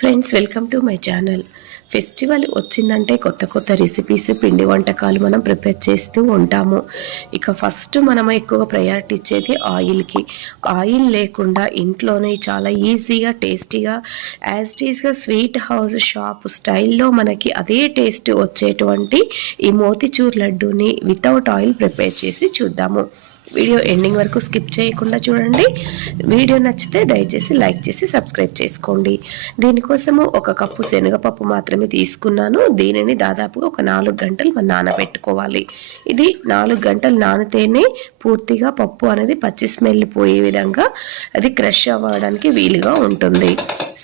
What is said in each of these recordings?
Friends, welcome to my channel. Festival వచ్చిందంటే కొత్త కొత్త రెసిపీస్, పిండి వంటకాలు మనం ప్రిపేర్ చేస్తూ ఉంటాము. ఇక ఫస్ట్ మనం ఎక్కువగా ప్రయారిటీ ఇచ్చేది ఆయిల్కి. ఆయిల్ లేకుండా ఇంట్లోనే చాలా ఈజీగా, టేస్టీగా, యాజ్ టీస్గా స్వీట్ హౌస్ షాప్ స్టైల్లో మనకి అదే టేస్ట్ వచ్చేటువంటి ఈ మోతిచూర్ లడ్డూని వితౌట్ ఆయిల్ ప్రిపేర్ చేసి చూద్దాము. వీడియో ఎండింగ్ వరకు స్కిప్ చేయకుండా చూడండి. వీడియో నచ్చితే దయచేసి లైక్ చేసి సబ్స్క్రైబ్ చేసుకోండి. దీనికోసము 1 కప్పు శనగపప్పు మాత్రమే తీసుకున్నాను. దీనిని దాదాపుగా ఒక 4 గంటలు మనం నానబెట్టుకోవాలి. ఇది 4 గంటలు నానితేనే పూర్తిగా పప్పు అనేది పచ్చి స్మెల్ పోయే విధంగా అది క్రష్ అవ్వడానికి వీలుగా ఉంటుంది.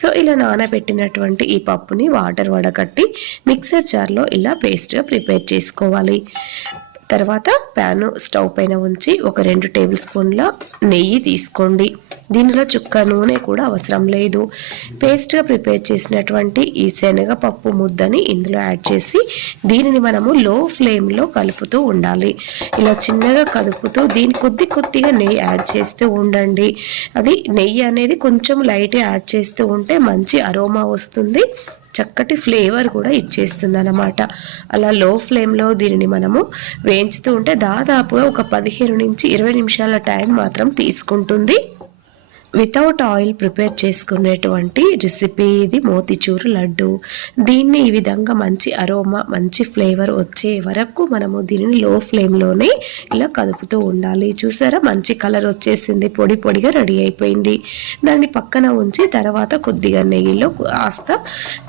సో ఇలా నానబెట్టినటువంటి ఈ పప్పుని వాటర్ వడకట్టి మిక్సర్ జార్లో ఇలా పేస్ట్గా ప్రిపేర్ చేసుకోవాలి. తర్వాత ప్యాను స్టవ్ పైన ఉంచి ఒక 2 టేబుల్ స్పూన్ల నెయ్యి తీసుకోండి. దీనిలో చుక్క నూనె కూడా అవసరం లేదు. పేస్ట్గా ప్రిపేర్ చేసినటువంటి ఈ శనగపప్పు ముద్దని ఇందులో యాడ్ చేసి దీనిని మనము లో ఫ్లేమ్లో కలుపుతూ ఉండాలి. ఇలా చిన్నగా కదుపుతూ దీని కొద్దిగా నెయ్యి యాడ్ చేస్తూ ఉండండి. అది నెయ్యి అనేది కొంచెం లైట్గా యాడ్ చేస్తూ ఉంటే మంచి అరోమా వస్తుంది, చక్కటి ఫ్లేవర్ కూడా ఇచ్చేస్తుంది అన్నమాట. అలా లో ఫ్లేమ్లో దీనిని మనము వేయించుతూ ఉంటే దాదాపుగా ఒక 15 నుంచి 20 నిమిషాల టైం మాత్రం తీసుకుంటుంది. వితౌట్ ఆయిల్ ప్రిపేర్ చేసుకునేటువంటి రెసిపీ ఇది మోతిచూర్ లడ్డు. దీన్ని ఈ విధంగా మంచి అరోమా, మంచి ఫ్లేవర్ వచ్చే వరకు మనము దీనిని లో ఫ్లేమ్లోనే ఇలా కదుపుతూ ఉండాలి. చూసారా, మంచి కలర్ వచ్చేసింది, పొడి పొడిగా రెడీ అయిపోయింది. దాన్ని పక్కన ఉంచి తర్వాత కొద్దిగా నెయ్యిలో కాస్త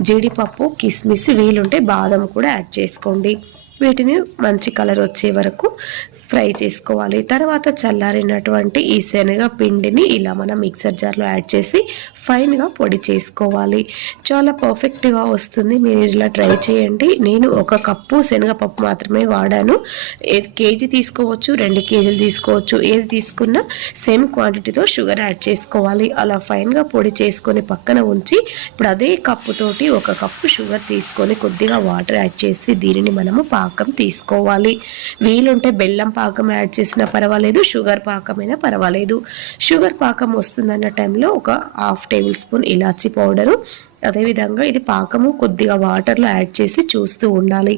జీడిపప్పు, కిస్మిస్, వీలుంటే బాదం కూడా యాడ్ చేసుకోండి. వీటిని మంచి కలర్ వచ్చే వరకు ఫ్రై చేసుకోవాలి. తర్వాత చల్లారినటువంటి ఈ శనగ పిండిని ఇలా మనం మిక్సర్ జార్లో యాడ్ చేసి ఫైన్గా పొడి చేసుకోవాలి. చాలా పర్ఫెక్ట్గా వస్తుంది. మీరు ఇలా ట్రై చేయండి. నేను 1 కప్పు శనగపప్పు మాత్రమే వాడాను. కేజీ తీసుకోవచ్చు, 2 కేజీలు తీసుకోవచ్చు, ఏది తీసుకున్నా సేమ్ క్వాంటిటీతో షుగర్ యాడ్ చేసుకోవాలి. అలా ఫైన్గా పొడి చేసుకొని పక్కన ఉంచి ఇప్పుడు అదే కప్పుతోటి 1 కప్పు షుగర్ తీసుకొని కొద్దిగా వాటర్ యాడ్ చేసి దీనిని మనము పాకం తీసుకోవాలి. వీలుంటే బెల్లం పాకం యాడ్ చేసినా పర్వాలేదు, షుగర్ పాకమైనా పర్వాలేదు. షుగర్ పాకం వస్తుందన్న టైంలో ఒక 1/2 టేబుల్ స్పూన్ ఇలాచీ పౌడరు, అదేవిధంగా ఇది పాకము కొద్దిగా వాటర్లో యాడ్ చేసి చూస్తూ ఉండాలి.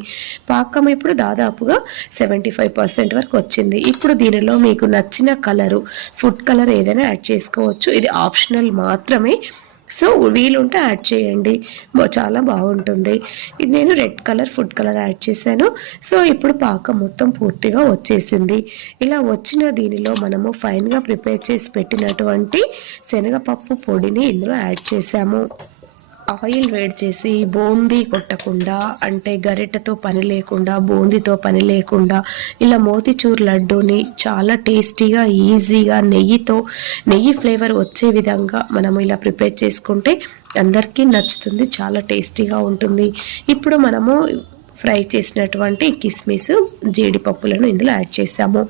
పాకం ఇప్పుడు దాదాపుగా 75% వరకు వచ్చింది. ఇప్పుడు దీనిలో మీకు నచ్చిన కలరు, ఫుడ్ కలర్ ఏదైనా యాడ్ చేసుకోవచ్చు. ఇది ఆప్షనల్ మాత్రమే. సో వీలుంటే యాడ్ చేయండి, చాలా బాగుంటుంది. ఇది నేను red colour, food colour add చేశాను. సో ఇప్పుడు పాకం మొత్తం పూర్తిగా వచ్చేసింది. ఇలా వచ్చిన దీనిలో మనము ఫైన్గా ప్రిపేర్ చేసి పెట్టినటువంటి శనగపప్పు పొడిని ఇందులో యాడ్ చేసాము. ఆయిల్ వేడి చేసి బూందీ కొట్టకుండా, అంటే గరిటెతో పని లేకుండా, బూందీతో పని లేకుండా ఇలా మోతిచూర్ లడ్డూని చాలా టేస్టీగా, ఈజీగా నెయ్యి ఫ్లేవర్ వచ్చే విధంగా మనము ఇలా ప్రిపేర్ చేసుకుంటే అందరికీ నచ్చుతుంది, చాలా టేస్టీగా ఉంటుంది. ఇప్పుడు మనము ఫ్రై చేసినటువంటి కిస్మిస్, జీడిపప్పులను ఇందులో యాడ్ చేసాము.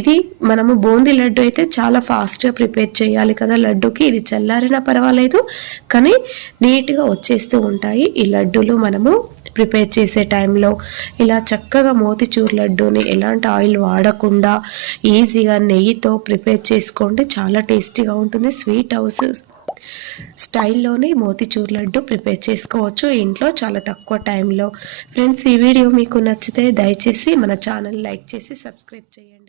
ఇది మనము బూందీ లడ్డు అయితే చాలా ఫాస్ట్గా ప్రిపేర్ చేయాలి కదా లడ్డూకి. ఇది చల్లారినా పర్వాలేదు, కానీ నీట్గా వచ్చేస్తూ ఉంటాయి ఈ లడ్డూలు. మనము ప్రిపేర్ చేసే టైంలో ఇలా చక్కగా మోతిచూర్ లడ్డూని ఎలాంటి ఆయిల్ వాడకుండా ఈజీగా నెయ్యితో ప్రిపేర్ చేసుకోండి, చాలా టేస్టీగా ఉంటుంది. స్వీట్ హౌస్ స్టైల్లోనే మోతిచూర్ లడ్డు ప్రిపేర్ చేసుకోవచ్చు ఇంట్లో చాలా తక్కువ టైంలో. ఫ్రెండ్స్, ఈ వీడియో మీకు నచ్చితే దయచేసి మన ఛానల్ లైక్ చేసి సబ్స్క్రైబ్ చేయండి.